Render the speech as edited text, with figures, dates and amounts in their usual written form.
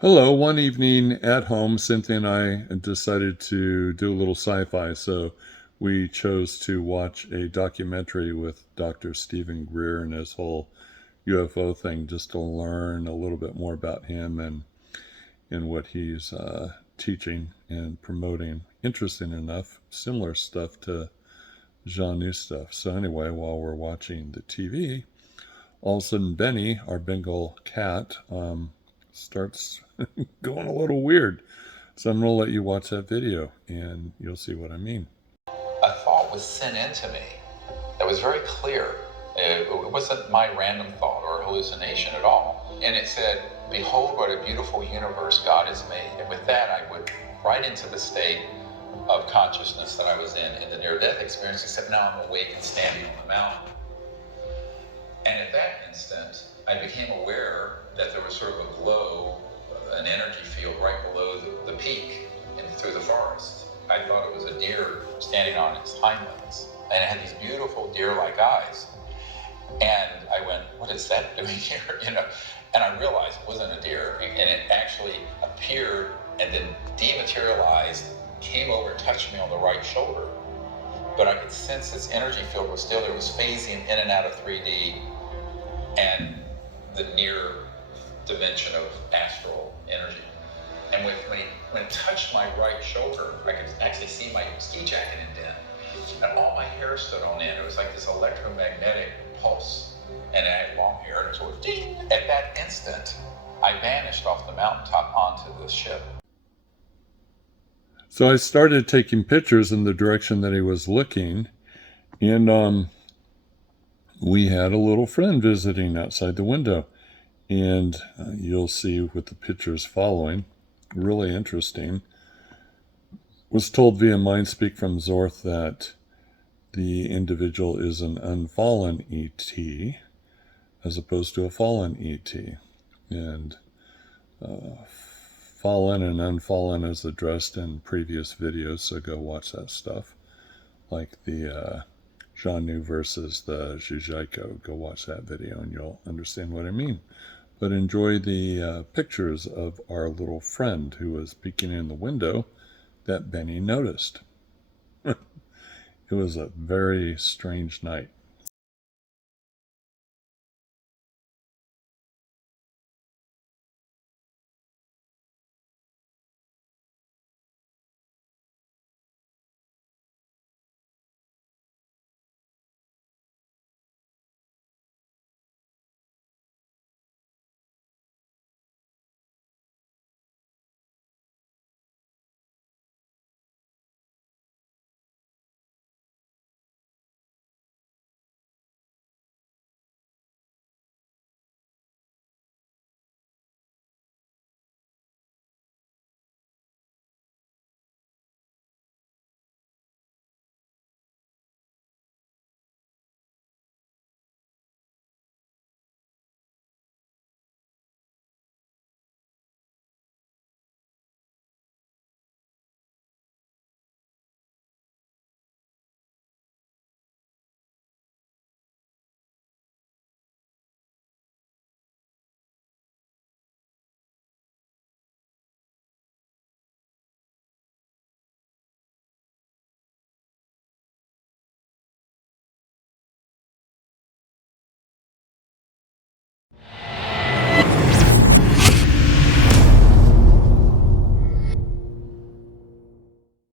Hello. One evening at home, Cynthia and I decided to do a little sci-fi, so we chose to watch a documentary with Dr. Stephen Greer and his whole UFO thing, just to learn a little bit more about him and what he's teaching and promoting. Interesting enough, similar stuff to Xanue stuff. So anyway, while we're watching the TV, all of a sudden Benny, our Bengal cat, starts going a little weird. So I'm going to let you watch that video and you'll see what I mean. A thought was sent into me that was very clear. It wasn't my random thought or hallucination at all. And it said, "Behold, what a beautiful universe God has made." And with that, I went right into the state of consciousness that I was in the near-death experience, except now I'm awake and standing on the mountain. And at that instant, I became aware that there was sort of a glow, an energy field right below the peak and through the forest. I thought it was a deer standing on its hind legs, and it had these beautiful deer-like eyes. And I went, "What is that doing here?" And I realized it wasn't a deer, and it actually appeared and then dematerialized, came over and touched me on the right shoulder. But I could sense this energy field was still there. It was phasing in and out of 3D and the near dimension of astral energy. And when it touched my right shoulder, I could actually see my ski jacket indent. And all my hair stood on end. It was like this electromagnetic pulse. And I had long hair, and it was sort of ding. At that instant, I vanished off the mountaintop onto the ship. So I started taking pictures in the direction that he was looking, and we had a little friend visiting outside the window. And you'll see with the pictures following, really interesting. Was told via Mind Speak from Zorth that the individual is an unfallen ET as opposed to a fallen ET. And fallen and unfallen is addressed in previous videos, so go watch that stuff. Like the Xanue versus the Jijaiko. Go watch that video and you'll understand what I mean. But enjoy the pictures of our little friend who was peeking in the window that Benny noticed. It was a very strange night.